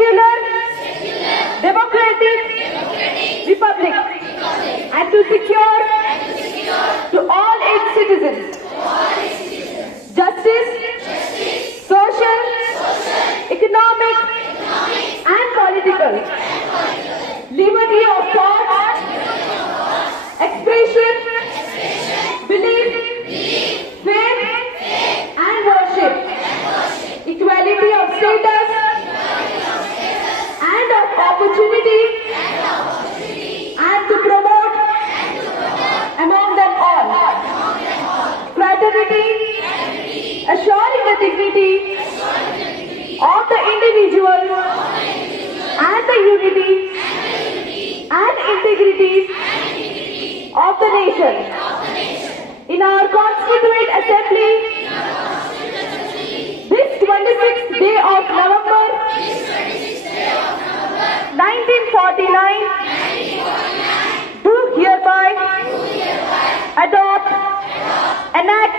secular, democratic republic, and to secure to all its citizens justice, social, economic, and political liberty of thought, expression, belief, faith, and worship, equality of status and of opportunity, and to promote among them all fraternity, assuring the dignity of the individual and the unity and integrity of the nation. In our Constituent Assembly, this 26th day of November 1949, do hereby adopt, enact,